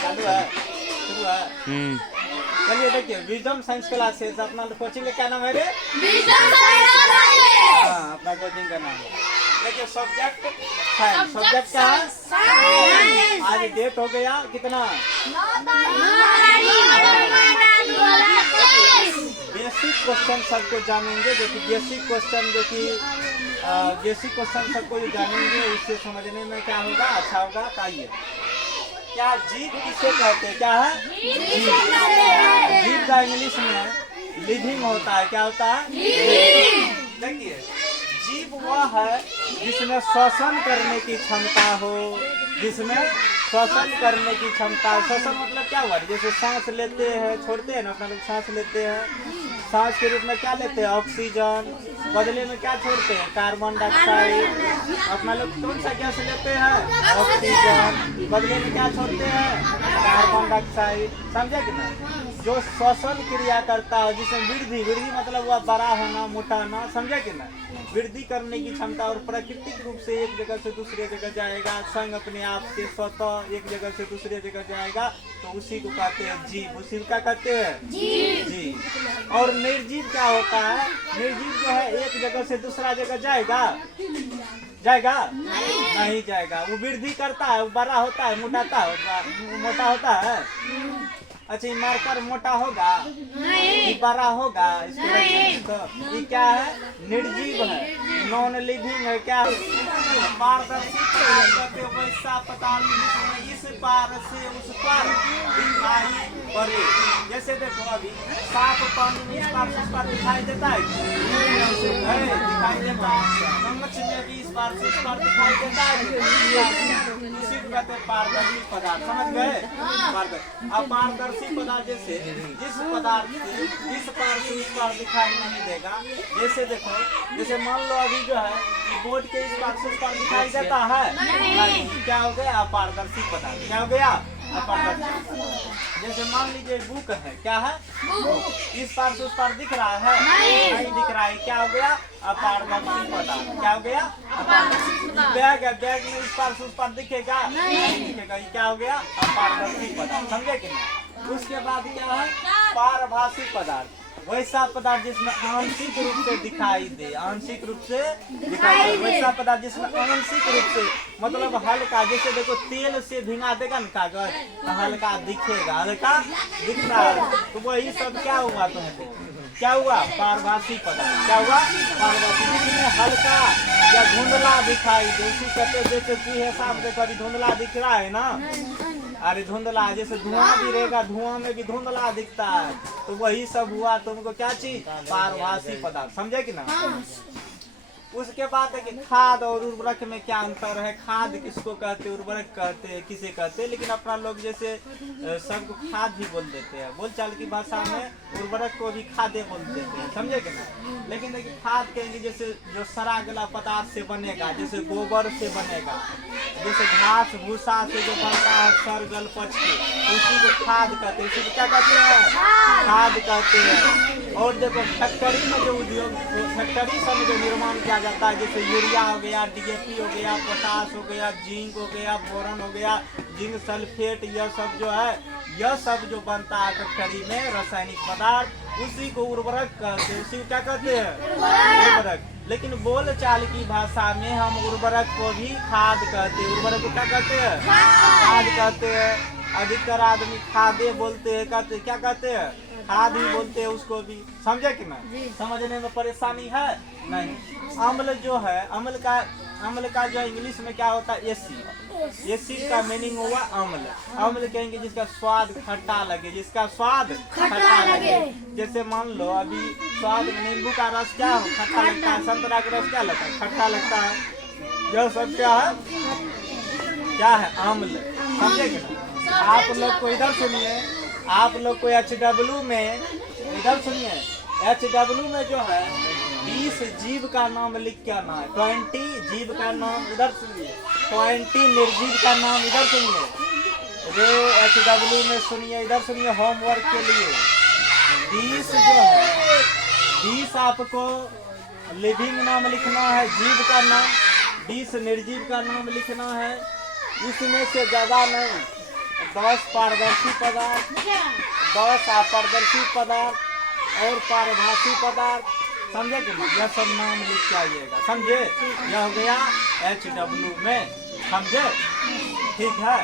चालू है, शुरू है। चलिए देखिए, विजडम साइंस क्लासेस अपना कोचिंग का क्या नाम है रे? हाँ, अपना कोचिंग का नाम है। देखिए सब्जेक्ट साइंस, सब्जेक्ट क्या है? आज डेट हो गया कितना? बेसिक क्वेश्चन सबको जानेंगे, जो कि बेसिक क्वेश्चन बेसिक क्वेश्चन सबको जो जानेंगे उससे समझने में क्या होगा, अच्छा होगा। आइए, क्या जीव किसे कहते हैं? क्या है जीव? जीव का इंग्लिश में लिविंग होता है। क्या होता है? देखिए, जीव वह है जिसमें श्वसन करने की क्षमता हो, जिसमें श्वसन करने की क्षमता। श्वसन मतलब क्या हुआ? जैसे सांस लेते हैं, छोड़ते हैं ना, अपना लोग सांस लेते हैं, सांस के रूप में क्या लेते हैं? ऑक्सीजन। बदले में क्या छोड़ते हैं? Carbon dioxide. अपना लोग कौन सा गैस लेते हैं? ऑक्सीजन। बदले में क्या छोड़ते हैं? Carbon dioxide. समझे कि ना? जो श्वसन क्रिया करता है, जिसमें वृद्धि, वृद्धि मतलब वह बड़ा होना, मोटा होना, समझे कि ना? वृद्धि करने की क्षमता और प्राकृतिक रूप से एक जगह से दूसरे जगह जाएगा, स्वयं अपने आप से स्वतः एक जगह से दूसरे जगह जाएगा, तो उसी को कहते हैं जीव। उसी को क्या कहते हैं? जीव। और निर्जीव क्या होता है? निर्जीव जो है एक जगह से दूसरा जगह जाएगा, जाएगा नहीं जाएगा। वो वृद्धि करता है, वो बड़ा होता है, मोटा होता है। अच्छा, ये मारकर मोटा होगा, ये बड़ा होगा, इसको ये क्या है? निर्जीव है, नॉन लिविंग है। क्या? पारदर्शी वैसा पता इस पार से उस पार दिखाई पड़े। जैसे देखो, अभी साफ पानी में इस पार से उस पार दिखाई देता है, दिखाई देता है। चम्मच में भी इस पार से उस पार दिखाई देता है। इसी को कहते हैं पारदर्शी पदार्थ। समझ गए? अपारदर्शी पदार्थ जैसे जिस पदार्थ से इस पार से उस पार दिखाई नहीं देगा। जैसे देखो, जैसे मान लो अभी जो है बोर्ड के इस पार से उस पार दिखाई देता है, नहीं। क्या हो गया? अपारदर्शी पदार्थ। क्या हो गया? अपारदर्शी। जैसे मान लीजिए बुक है, क्या है? इस पार से उस पार दिख रहा है, नहीं दिख रहा है। क्या हो गया? अपारदर्शी पदार्थ। क्या हो गया? बैग है, बैग में इस पार से उस पार दिखेगा, नहीं दिखेगा। क्या हो गया? अपारदर्शी पदार्थ। समझे कि नहीं? उसके बाद क्या है? पारभासी पदार्थ। वैसा पदार्थ जिसमें आंशिक रूप से दिखाई दे, आंशिक रूप से दिखाई दे। वैसा पदार्थ जिसमें आंशिक रूप से मतलब हल्का, जैसे देखो तेल से भिंगा देगा ना कागज, तो हल्का दिखेगा, हल्का दिख रहा है, तो वही सब क्या हुआ तुमको? क्या हुआ? पारभासी पदार्थ। क्या हुआ? पारभासी, जिसमें हल्का या धुंधला दिखाई दे। उसी कहते जैसे चूहे साफ देखो, अभी धुंधला दिख रहा है ना, अरे धुंधला, जैसे धुआं भी रहेगा, धुआं में भी धुंधला दिखता है, तो वही सब हुआ तुमको। क्या चीज? पारभासी पदार्थ। समझे कि ना? उसके बाद है कि खाद और उर्वरक में क्या अंतर है? खाद किसको कहते हैं, उर्वरक कहते हैं, किसे कहते हैं? लेकिन अपना लोग जैसे सबको खाद भी बोल देते हैं, बोलचाल की भाषा में उर्वरक को भी खादे बोल देते हैं। समझे कि ना? लेकिन देखिए, खाद कहेंगे जैसे जो सरागला पदार्थ से बनेगा, जैसे गोबर से बनेगा, जैसे घास भूसा से जो बनता है सरगल पच के, उसी को खाद कहते हैं। उसी को क्या कहते हैं? खाद कहते हैं। और देखो फैक्ट्री में जो उद्योग, फैक्ट्री सब में जो निर्माण किया जाता है, जैसे यूरिया हो गया, डीएपी हो गया, पोटास हो गया, जिंक हो गया, बोरन हो गया, जिंक सल्फेट, यह सब जो है, यह सब जो बनता है फैक्ट्री में रासायनिक पदार्थ, उसी को उर्वरक कहते हैं। उसी को क्या कहते हैं? उर्वरक। लेकिन बोलचाल की भाषा में हम उर्वरक को भी खाद कहते हैं। उर्वरक को क्या कहते हैं? खाद कहते हैं। अधिकतर आदमी खादे बोलते हैं, कहते क्या कहते हैं? खाद ही बोलते हैं उसको भी। समझे कि ना? समझने में परेशानी है नहीं? अम्ल जो है, अम्ल का जो इंग्लिश में क्या होता है? एसिड। एसिड का मीनिंग हुआ अम्ल। अम्ल कहेंगे जिसका स्वाद खट्टा लगे, जिसका स्वाद खट्टा लगे। जैसे मान लो अभी स्वाद नींबू का रस क्या हो? खट्टा लगता है। संतरा का रस क्या लगता है? खट्टा लगता है। यह सब क्या है? क्या है? अम्ल। समझे कि ना? आप लोग को इधर सुनिए, आप लोग को HW में इधर सुनिए, HW में जो है 20 जीव का नाम लिख के आना है। 20 जीव का नाम इधर सुनिए, 20 निर्जीव का नाम इधर सुनिए। रे HW में सुनिए, इधर सुनिए होमवर्क के लिए। 20 जो है, 20 आपको लिविंग नाम लिखना है, जीव का नाम। 20 निर्जीव का नाम लिखना है। इसमें से ज़्यादा नहीं, 10 पारदर्शी पदार्थ, 10 अपारदर्शी पदार्थ और पारभासी पदार्थ, समझे कि नहीं? यह सब नाम लिख के आइएगा, समझे? यह हो गया HW में, समझे? ठीक है।